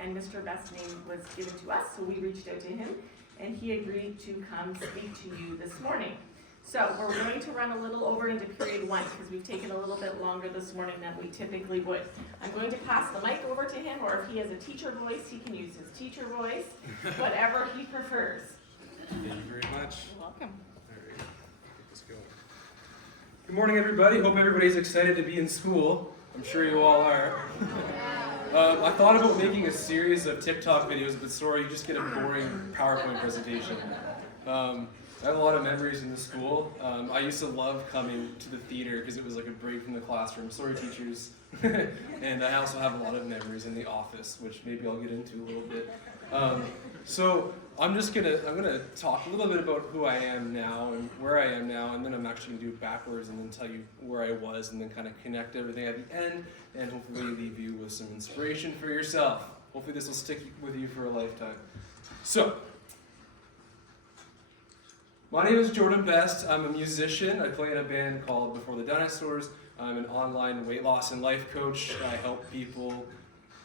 and Mr. Best's name was given to us, so we reached out to him, and he agreed to come speak to you this morning. So we're going to run a little over into period 1 because we've taken a little bit longer this morning than we typically would. I'm going to pass the mic over to him, or if he has a teacher voice, he can use his teacher voice, whatever he prefers. Thank you very much. You're welcome. All right, get this going. Good morning, everybody. Hope everybody's excited to be in school. I'm sure you all are. I thought about making a series of TikTok videos, but sorry, you just get a boring PowerPoint presentation. I have a lot of memories in the school. I used to love coming to the theater because it was like a break from the classroom. Sorry, teachers. And I also have a lot of memories in the office, which maybe I'll get into a little bit. So I'm gonna talk a little bit about who I am now and where I am now, and then I'm actually gonna do it backwards and then tell you where I was, and then kind of connect everything at the end, and hopefully leave you with some inspiration for yourself. Hopefully this will stick with you for a lifetime. So, my name is Jordan Best. I'm a musician. I play in a band called Before the Dinosaurs. I'm an online weight loss and life coach. I help people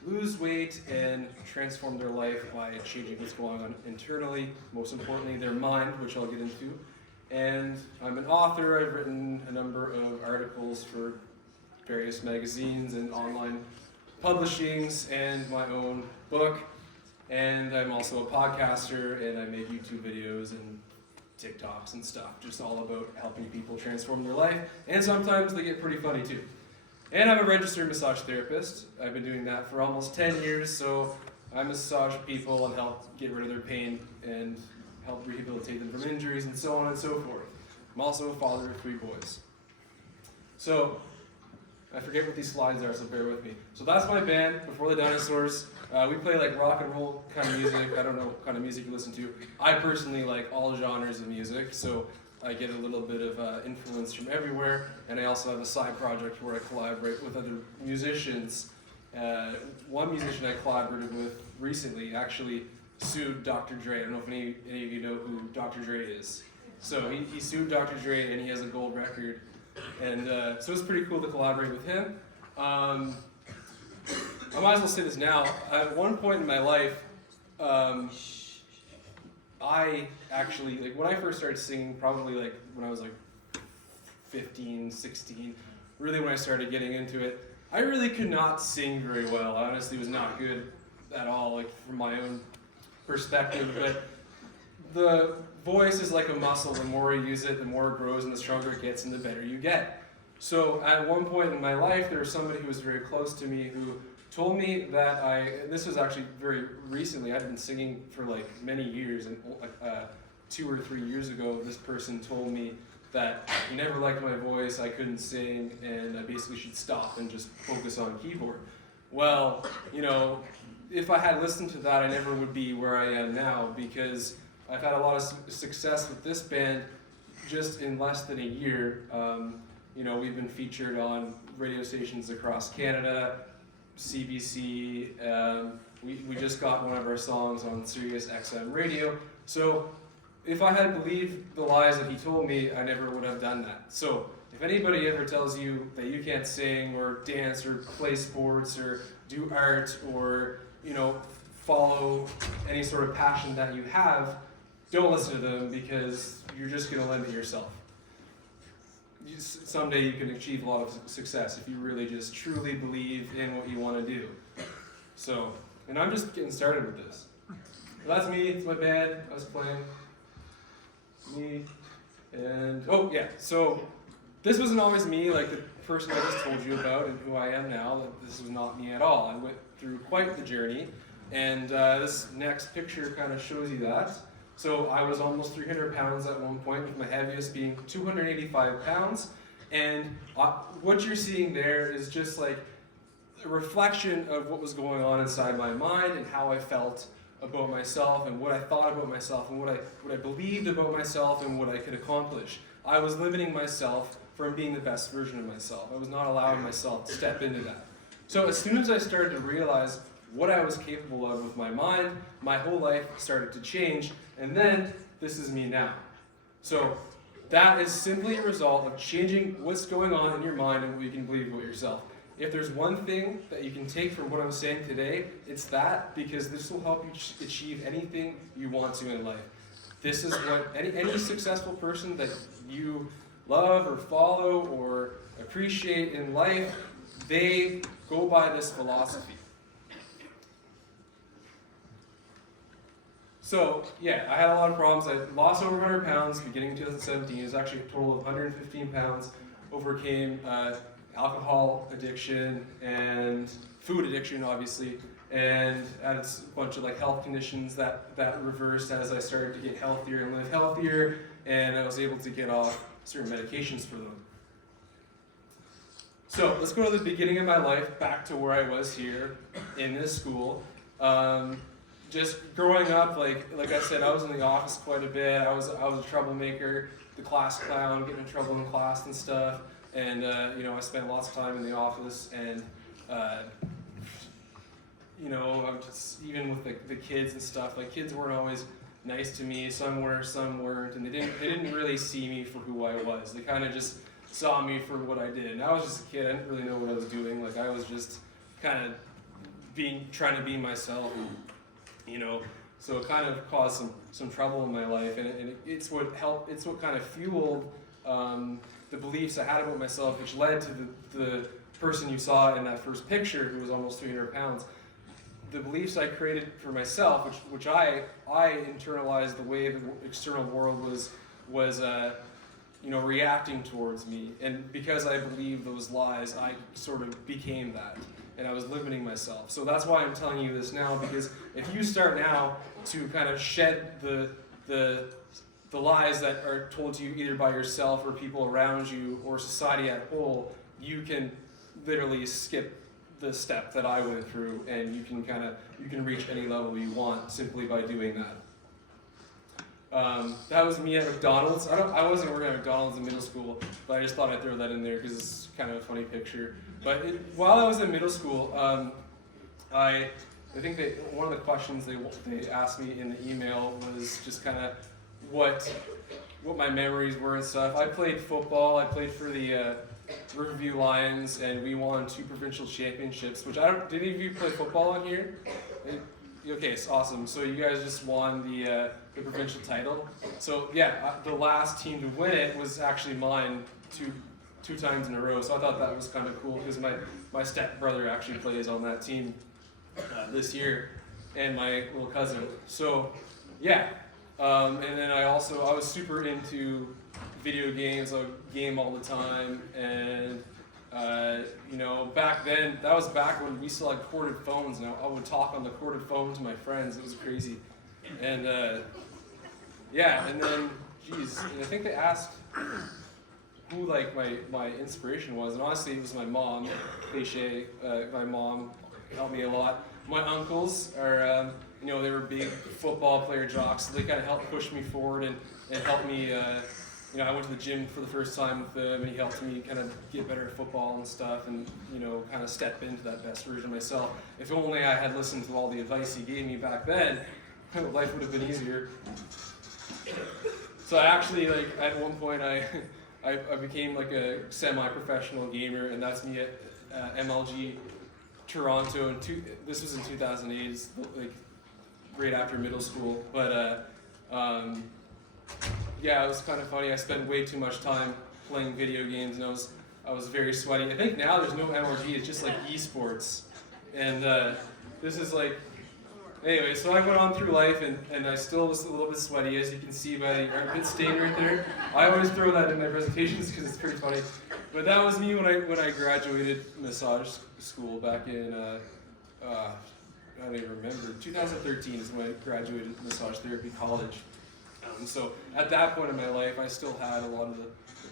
lose weight and transform their life by changing what's going on internally, most importantly their mind, which I'll get into. And I'm an author. I've written a number of articles for various magazines and online publishings and my own book. And I'm also a podcaster, and I make YouTube videos and TikToks and stuff, just all about helping people transform their life, and sometimes they get pretty funny too. And I'm a registered massage therapist. I've been doing that for almost 10 years, so I massage people and help get rid of their pain and help rehabilitate them from injuries and so on and so forth. I'm also a father of 3 boys. So, I forget what these slides are, so bear with me. So that's my band, Before the Dinosaurs. We play like rock and roll kind of music. I don't know what kind of music you listen to. I personally like all genres of music, so I get a little bit of influence from everywhere. And I also have a side project where I collaborate with other musicians. One musician I collaborated with recently actually sued Dr. Dre. I don't know if any of you know who Dr. Dre is. So he sued Dr. Dre, and he has a gold record. And so it's pretty cool to collaborate with him. I might as well say this now. At one point in my life, I actually, like when I first started singing, probably like when I was like 15, 16, really when I started getting into it, I really could not sing very well. I honestly was not good at all, like from my own perspective, but the voice is like a muscle. The more you use it, the more it grows and the stronger it gets and the better you get. So at one point in my life, there was somebody who was very close to me who told me that this was actually very recently, I'd been singing for like many years, and 2 or 3 years ago, this person told me that he never liked my voice, I couldn't sing, and I basically should stop and just focus on keyboard. Well, you know, if I had listened to that, I never would be where I am now, because I've had a lot of success with this band just in less than a year. You know, we've been featured on radio stations across Canada, CBC, we just got one of our songs on Sirius XM radio. So if I had believed the lies that he told me, I never would have done that. So if anybody ever tells you that you can't sing or dance or play sports or do art or, you know, follow any sort of passion that you have, don't listen to them, because you're just going to limit yourself. Someday you can achieve a lot of success if you really just truly believe in what you want to do. So, and I'm just getting started with this. Well, that's me, it's my band, I was playing. Me, and, oh yeah, so this wasn't always me, like the person I just told you about and who I am now. This was not me at all. I went through quite the journey, and this next picture kind of shows you that. So I was almost 300 pounds at one point, with my heaviest being 285 pounds. And what you're seeing there is just like a reflection of what was going on inside my mind and how I felt about myself and what I thought about myself and what I believed about myself and what I could accomplish. I was limiting myself from being the best version of myself. I was not allowing myself to step into that. So as soon as I started to realize what I was capable of with my mind, my whole life started to change, and then this is me now. So that is simply a result of changing what's going on in your mind and what you can believe about yourself. if there's one thing that you can take from what I'm saying today, it's that, because this will help you achieve anything you want to in life. This is what any successful person that you love or follow or appreciate in life, they go by this philosophy. So, yeah, I had a lot of problems. I lost over 100 pounds beginning in 2017. It was actually a total of 115 pounds. Overcame alcohol addiction and food addiction, obviously, and had a bunch of like health conditions that reversed as I started to get healthier and live healthier, and I was able to get off certain medications for them. So let's go to the beginning of my life, back to where I was here in this school. Just growing up, like I said, I was in the office quite a bit. I was a troublemaker, the class clown, getting in trouble in class and stuff. And I spent lots of time in the office, and I'm just, even with the kids and stuff, like kids weren't always nice to me. Some were, some weren't, and they didn't really see me for who I was. They kind of just saw me for what I did. And I was just a kid. I didn't really know what I was doing. Like I was just kind of trying to be myself. So it kind of caused some trouble in my life, and it's what helped. It's what kind of fueled the beliefs I had about myself, which led to the person you saw in that first picture, who was almost 300 pounds. The beliefs I created for myself, which I internalized the way the external world was reacting towards me, and because I believed those lies, I sort of became that. And I was limiting myself. So that's why I'm telling you this now, because if you start now to kind of shed the lies that are told to you either by yourself or people around you or society as a whole, you can literally skip the step that I went through, and you can reach any level you want simply by doing that. That was me at McDonald's. I wasn't working at McDonald's in middle school, but I just thought I'd throw that in there because it's kind of a funny picture. But while I was in middle school, I think one of the questions they asked me in the email was just kind of what my memories were and stuff. I played football. I played for the Riverview Lions, and we won 2 provincial championships. Did any of you play football on here? Okay, it's awesome. So you guys just won the provincial title. So yeah, the last team to win it was actually mine two times in a row. So I thought that was kind of cool because my stepbrother actually plays on that team this year, and my little cousin. So yeah, and then I was super into video games. I would game all the time, and back then, that was back when we still had corded phones, and I would talk on the corded phone to my friends. It was crazy. And and then, and I think they asked who my inspiration was, and honestly it was my mom. Cliche, my mom helped me a lot. My uncles are, they were big football player jocks, so they kind of helped push me forward and helped me. I went to the gym for the first time with them, and he helped me kind of get better at football and stuff, and kind of step into that best version of myself. If only I had listened to all the advice he gave me back then, life would have been easier. So I actually, at one point, I became like a semi-professional gamer, and that's me at MLG Toronto. And this was in 2008, it's right after middle school. But it was kind of funny. I spent way too much time playing video games, and I was very sweaty. I think now there's no MLG, it's just like esports. And this is anyway, so I went on through life, and I still was a little bit sweaty, as you can see by the armpit stain right there. I always throw that in my presentations because it's pretty funny. But that was me when I graduated massage school back in, I don't even remember, 2013 is when I graduated massage therapy college. So at that point in my life, I still had a lot of the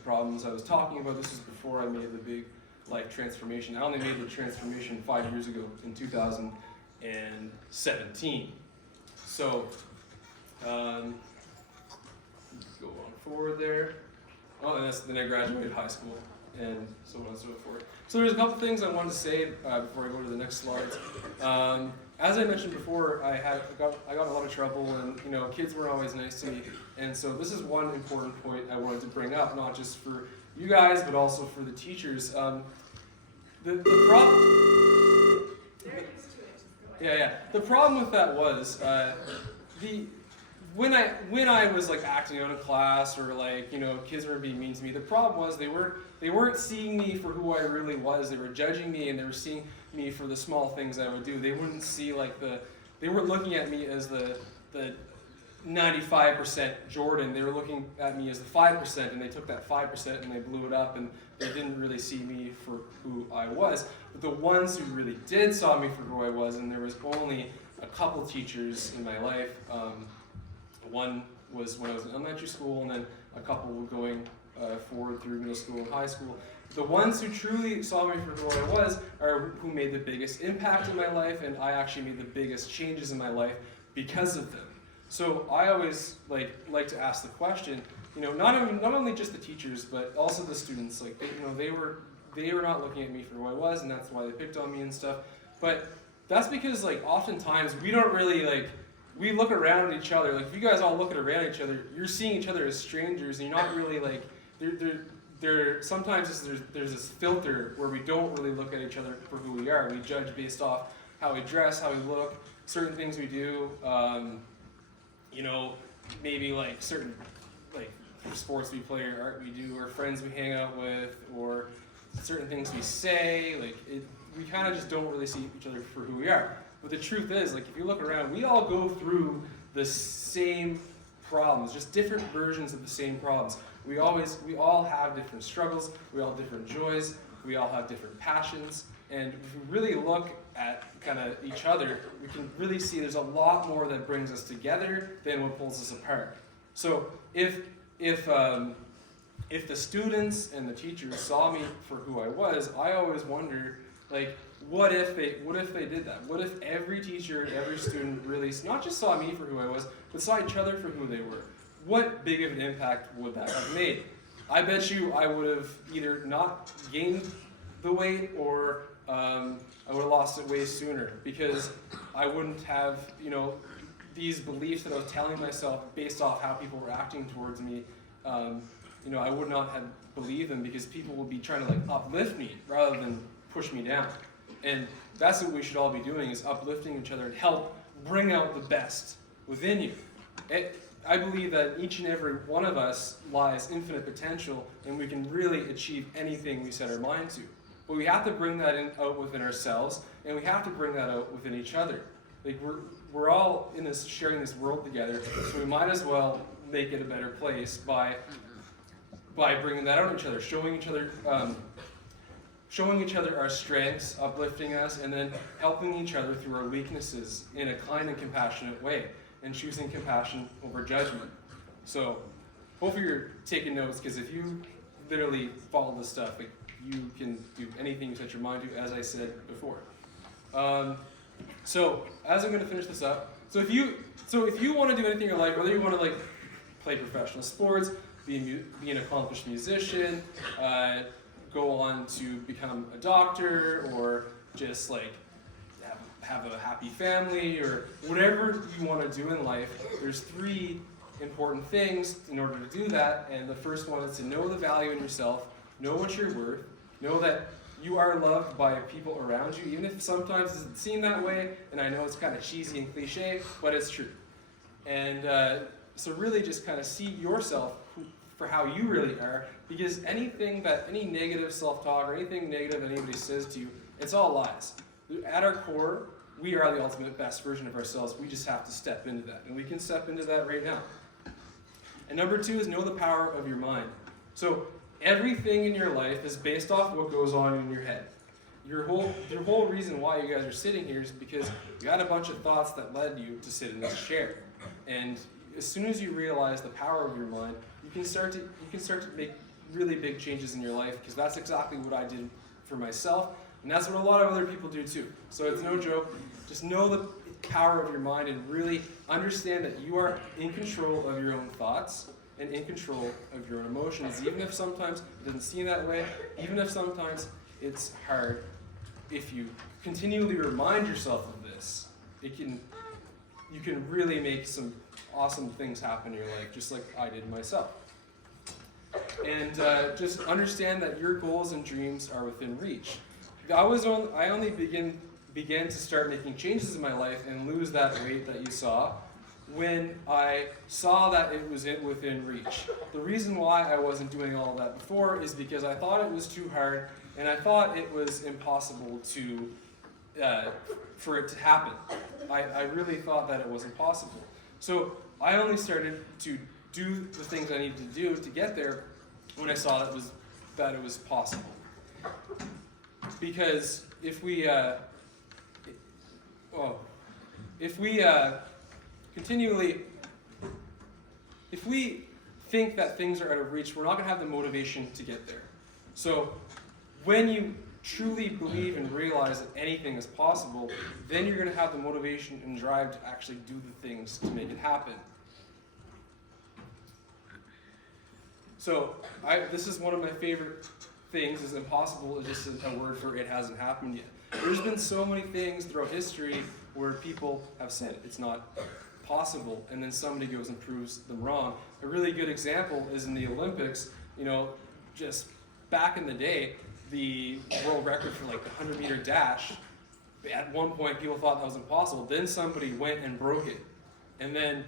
problems I was talking about. This was before I made the big life transformation. I only made the transformation 5 years ago in 2017. So, go on forward there. Oh, and then I graduated high school, and so on and so forth. So there's a couple things I wanted to say before I go to the next slides. As I mentioned before, I got a lot of trouble, and kids weren't always nice to me. And so this is one important point I wanted to bring up, not just for you guys, but also for the teachers. The problem. Yeah. The problem with that was when I was like acting out in class or like kids were being mean to me. The problem was they weren't seeing me for who I really was. They were judging me and they were seeing me for the small things I would do. They wouldn't see they weren't looking at me as the 95% Jordan. They were looking at me as the 5%, and they took that 5% and they blew it up, and they didn't really see me for who I was. But the ones who really did saw me for who I was, and there was only a couple teachers in my life. One was when I was in elementary school, and then a couple were going forward through middle school and high school. The ones who truly saw me for who I was are who made the biggest impact in my life, and I actually made the biggest changes in my life because of them. So I always like to ask the question, not only just the teachers, but also the students. Like they were not looking at me for who I was, and that's why they picked on me and stuff. But that's because oftentimes we don't really we look around at each other. Like if you guys all look around at each other, you're seeing each other as strangers, and you're not really sometimes there's this filter where we don't really look at each other for who we are. We judge based off how we dress, how we look, certain things we do. Maybe certain sports we play or art we do or friends we hang out with or certain things we say. We kind of just don't really see each other for who we are. But the truth is, if you look around, we all go through the same problems, just different versions of the same problems. We all have different struggles, we all have different joys, we all have different passions, and if we really look at kind of each other, we can really see there's a lot more that brings us together than what pulls us apart. So if the students and the teachers saw me for who I was, I always wonder, what if they did that? What if every teacher, every student really not just saw me for who I was, but saw each other for who they were? What big of an impact would that have made? I bet you I would have either not gained the weight or I would have lost it way sooner, because I wouldn't have, these beliefs that I was telling myself based off how people were acting towards me. I would not have believed them, because people would be trying to uplift me rather than push me down. And that's what we should all be doing, is uplifting each other and help bring out the best within you. I believe that each and every one of us lies infinite potential, and we can really achieve anything we set our mind to. But we have to bring that out within ourselves, and we have to bring that out within each other. We're all in this, sharing this world together, so we might as well make it a better place by bringing that out in each other, showing each other our strengths, uplifting us, and then helping each other through our weaknesses in a kind and compassionate way, and choosing compassion over judgment. So hopefully you're taking notes, because if you literally follow this stuff, you can do anything you set your mind to, as I said before. So as I'm going to finish this up, so if you want to do anything in your life, whether you want to play professional sports, be an accomplished musician, go on to become a doctor, or just have a happy family, or whatever you want to do in life, there's 3 important things in order to do that. And the first one is to know the value in yourself, know what you're worth, know that you are loved by people around you, even if sometimes it doesn't seem that way, and I know it's kind of cheesy and cliche, but it's true. And so really just kind of see yourself for how you really are, because any negative self-talk or anything negative anybody says to you, it's all lies. At our core, we are the ultimate best version of ourselves. We just have to step into that, and we can step into that right now. And number 2 is know the power of your mind. So everything in your life is based off what goes on in your head. Your whole reason why you guys are sitting here is because you had a bunch of thoughts that led you to sit in this chair. And as soon as you realize the power of your mind, you can start to make really big changes in your life, because that's exactly what I did for myself, and that's what a lot of other people do too. So it's no joke. Just know the power of your mind and really understand that you are in control of your own thoughts and in control of your own emotions, even if sometimes it doesn't seem that way, even if sometimes it's hard. If you continually remind yourself of this, you can really make some awesome things happen in your life, just like I did myself. And just understand that your goals and dreams are within reach. I only began to start making changes in my life and lose that weight that you saw when I saw that it was within reach. The reason why I wasn't doing all of that before is because I thought it was too hard and I thought it was impossible for it to happen. I really thought that it was impossible. So I only started to do the things I needed to do to get there when I saw that it was possible. Because if we think that things are out of reach, we're not going to have the motivation to get there. So when you truly believe and realize that anything is possible, then you're going to have the motivation and drive to actually do the things to make it happen. So this is one of my favorite things, is impossible is just a word for it hasn't happened yet. There's been so many things throughout history where people have said it's not possible, and then somebody goes and proves them wrong. A really good example is in the Olympics. Just back in the day, the world record for like the 100-meter dash, at one point people thought that was impossible. Then somebody went and broke it. And then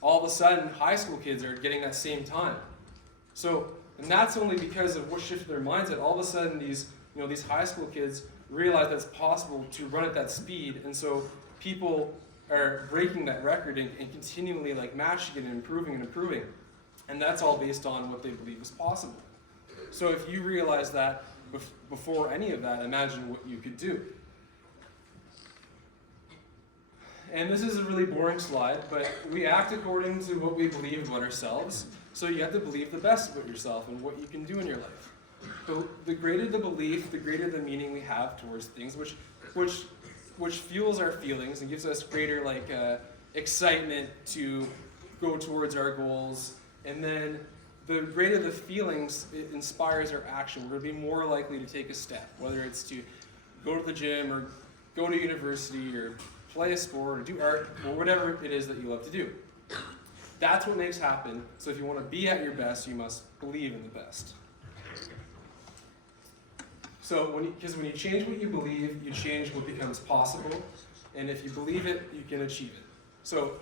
all of a sudden, high school kids are getting that same time. And that's only because of what shifted their mindset. All of a sudden, these high school kids realize that it's possible to run at that speed, and so people are breaking that record and continually matching it and improving. And that's all based on what they believe is possible. So if you realize that before any of that, imagine what you could do. And this is a really boring slide, but we act according to what we believe about ourselves. So you have to believe the best about yourself and what you can do in your life. So the greater the belief, the greater the meaning we have towards things, which fuels our feelings and gives us greater excitement to go towards our goals. And then the greater the feelings, it inspires our action. We're going to be more likely to take a step, whether it's to go to the gym or go to university or play a sport or do art or whatever it is that you love to do. That's what makes happen. So if you want to be at your best, you must believe in the best. So because when you change what you believe, you change what becomes possible. And if you believe it, you can achieve it. So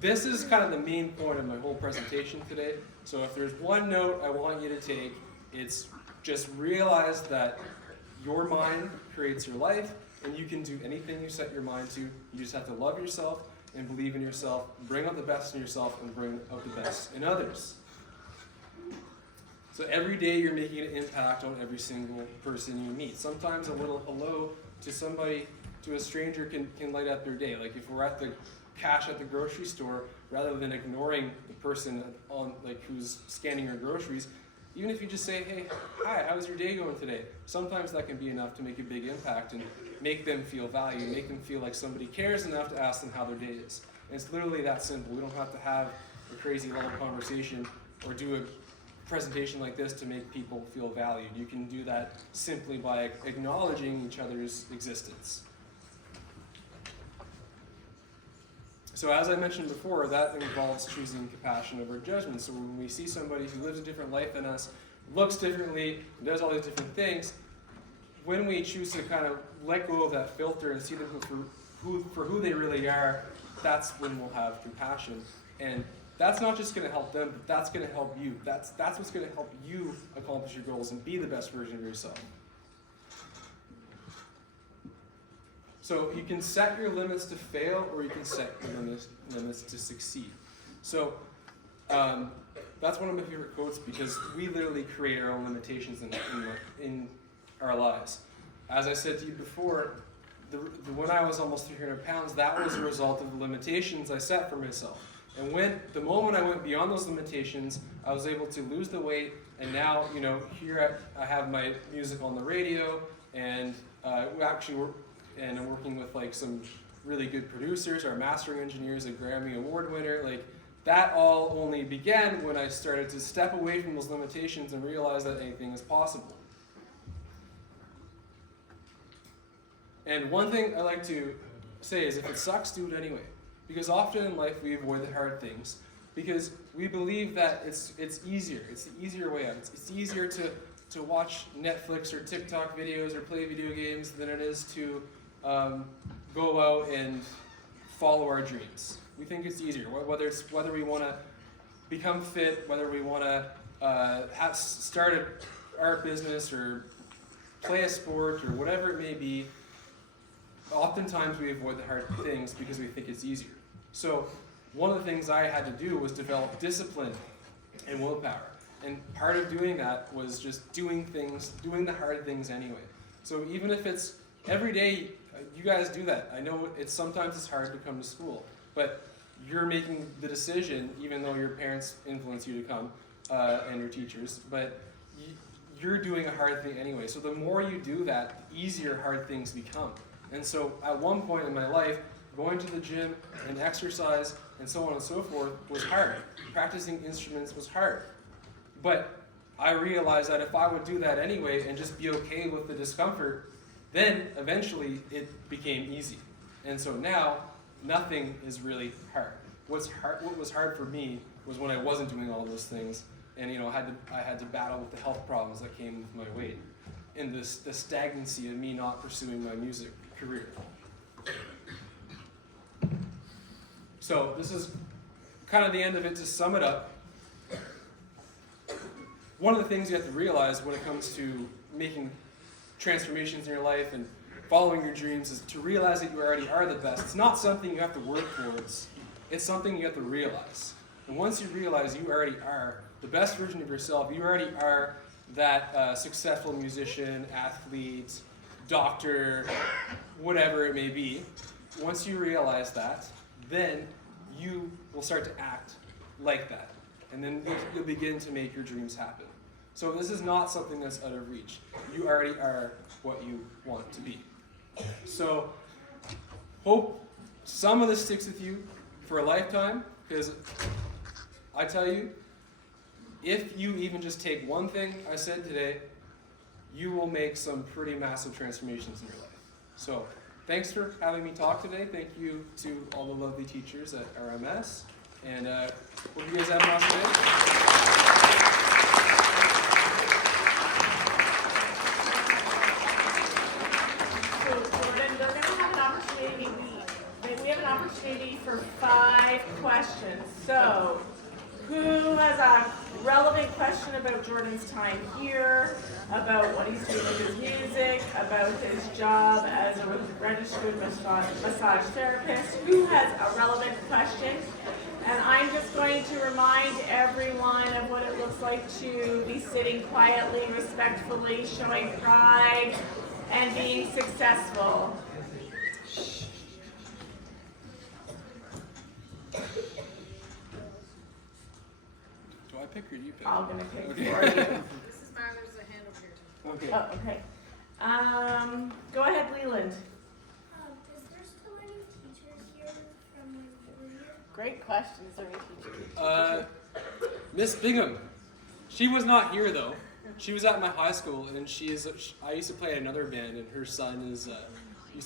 this is kind of the main point of my whole presentation today. So if there's one note I want you to take, it's just realize that your mind creates your life, and you can do anything you set your mind to. You just have to love yourself and believe in yourself, bring out the best in yourself, and bring out the best in others. So every day you're making an impact on every single person you meet. Sometimes a little hello to somebody, to a stranger can light up their day. Like if we're at the cash at the grocery store, rather than ignoring the person who's scanning your groceries, even if you just say, hey, hi, how's your day going today? Sometimes that can be enough to make a big impact and make them feel valued, make them feel like somebody cares enough to ask them how their day is. And it's literally that simple. We don't have to have a crazy long conversation or do a presentation like this to make people feel valued. You can do that simply by acknowledging each other's existence. So as I mentioned before, that involves choosing compassion over judgment. So when we see somebody who lives a different life than us, looks differently, does all these different things, when we choose to kind of let go of that filter and see them for who they really are, that's when we'll have compassion. And that's not just going to help them, but that's going to help you. That's what's going to help you accomplish your goals and be the best version of yourself. So you can set your limits to fail, or you can set your limits to succeed. So that's one of my favorite quotes, because we literally create our own limitations in our lives. As I said to you before, when I was almost 300 pounds, that was a result of the limitations I set for myself. And the moment I went beyond those limitations, I was able to lose the weight, and now, here I have my music on the radio, and I'm working with some really good producers. Our mastering engineer is a Grammy Award winner. That all only began when I started to step away from those limitations and realize that anything is possible. And one thing I like to say is, if it sucks, do it anyway. Because often in life we avoid the hard things because we believe that it's easier. It's the easier way out. It's easier to to watch Netflix or TikTok videos or play video games than it is to go out and follow our dreams. We think it's easier, whether we want to become fit, whether we want to start an art business or play a sport or whatever it may be. Oftentimes we avoid the hard things because we think it's easier. So one of the things I had to do was develop discipline and willpower. And part of doing that was just doing the hard things anyway. So even if it's every day, you guys do that. I know sometimes it's hard to come to school, but you're making the decision, even though your parents influence you to come, and your teachers, but you're doing a hard thing anyway. So the more you do that, the easier hard things become. And so at one point in my life, going to the gym and exercise and so on and so forth was hard. Practicing instruments was hard. But I realized that if I would do that anyway and just be okay with the discomfort, then eventually it became easy. And so now, nothing is really hard. What was hard for me was when I wasn't doing all those things, and I had to battle with the health problems that came with my weight, and the stagnancy of me not pursuing my music career. So this is kind of the end of it. To sum it up, one of the things you have to realize when it comes to making transformations in your life and following your dreams is to realize that you already are the best. It's not something you have to work towards. It's something you have to realize. And once you realize you already are the best version of yourself, you already are that successful musician, athlete, doctor, whatever it may be, once you realize that, then you will start to act like that. And then you'll begin to make your dreams happen. So this is not something that's out of reach. You already are what you want to be. So hope some of this sticks with you for a lifetime, because I tell you, if you even just take one thing I said today, you will make some pretty massive transformations in your life. So thanks for having me talk today. Thank you to all the lovely teachers at RMS. And hope you guys have an awesome day. So Jordan, they're going to have an opportunity. We have an opportunity for 5 questions. So who has a relevant question about Jordan's time here, about what he's doing with his music, about his job as a registered massage therapist? Who has a relevant question? And I'm just going to remind everyone of what it looks like to be sitting quietly, respectfully, showing pride, and being successful. Do I pick or do you pick? I'm going to pick Okay. for you. This is mine, there's a hand over here too. Okay. Oh, okay. Go ahead, Leland. Is there still any teachers here from Riverview? Great question. Is there any teacher? Miss Bingham. She was not here though. She was at my high school, and I used to play in another band, and her son used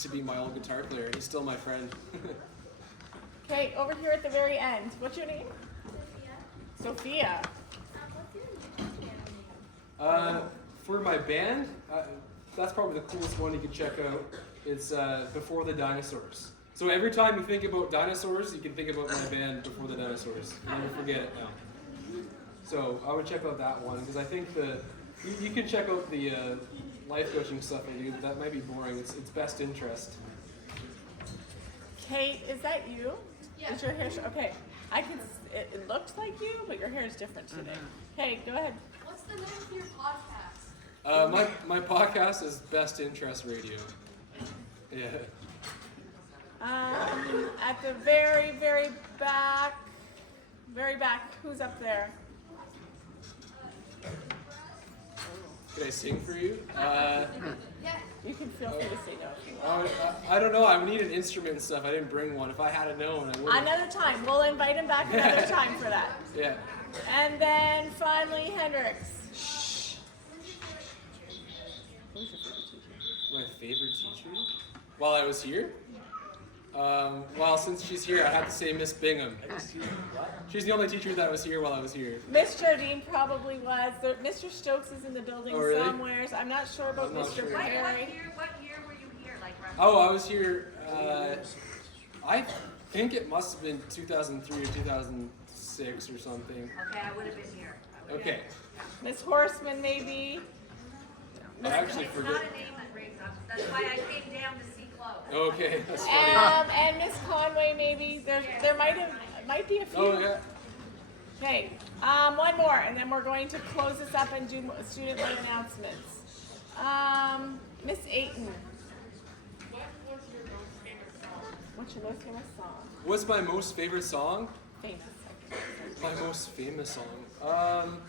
to be my old guitar player, and he's still my friend. Okay, over here at the very end. What's your name? Sophia. Sophia. What's your YouTube channel name? For my band, that's probably the coolest one you can check out. It's Before the Dinosaurs. So every time you think about dinosaurs, you can think about my band Before the Dinosaurs. You never forget it now. So I would check out that one, because I think you can check out the life coaching stuff I do, but that might be boring. It's best interest. Kate, is that you? Yeah. Is your hair okay? It looked like you, but your hair is different today. Okay, go ahead. What's the name of your podcast? My podcast is Best Interest Radio. Yeah. At the very, very back, who's up there? Can I sing for you? Yeah. You can feel free to say no if you want. I don't know. I would need an instrument and stuff. I didn't bring one. If I had known, I would. Another time. We'll invite him back another time for that. Yeah. And then finally, Hendrix. Who's your favorite teacher? My favorite teacher? While I was here? Well, since she's here, I have to say Miss Bingham. She's the only teacher that was here while I was here. Miss Jardine probably was. Mr. Stokes is in the building Oh, really? somewhere. I'm not sure about I'm not Mr. sure. What Perry. year were you here? Like roughly? Oh, I was here, I think it must have been 2003 or 2006 or something. Okay, I would have been here. Okay. Miss Horseman, maybe. I actually It's forget. not a name that rings up. That's why I came down to see clothes. Okay, that's funny. And Miss Conway, maybe. There might be a few. Oh, yeah. Okay, one more, and then we're going to close this up and do student-led announcements. Miss Ayton. What's your most famous song? What's my most favorite song? Famous. My most famous song?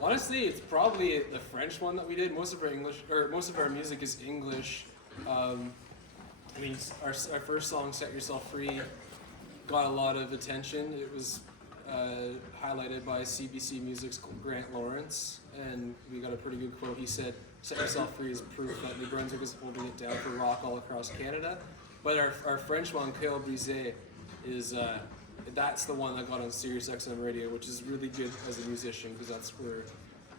Honestly, it's probably the French one that we did. Most of our music is English. I mean, our first song, "Set Yourself Free," got a lot of attention. It was highlighted by CBC Music's Grant Lawrence, and we got a pretty good quote. He said, "Set Yourself Free is proof that New Brunswick is holding it down for rock all across Canada." But our French one, "Quelle Brisée," is that's the one that got on Sirius XM radio, which is really good as a musician because that's where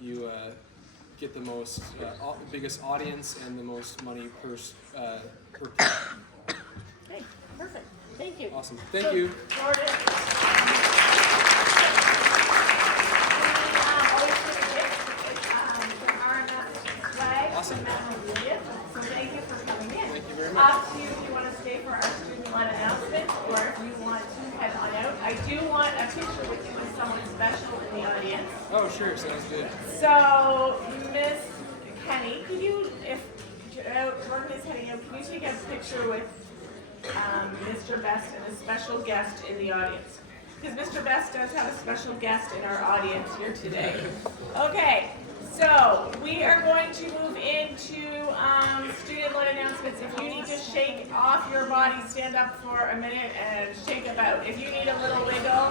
you get the most biggest audience and the most money per Okay, perfect. Thank you. Awesome. Thank you. Jordan. Awesome. So thank you for coming in. Thank you very much. Up to you if you want to stay for our student-led announcement, or if you want to head on out. I do want a picture with you with someone special in the audience. Oh, sure. Sounds good. So, Miss Kenny, could you, if Jordan is heading out, can you take a picture with Mr. Best and a special guest in the audience? Because Mr. Best does have a special guest in our audience here today. Okay, so we are going to move into student-led announcements. If you need to shake off your body, stand up for a minute and shake about. If you need a little wiggle,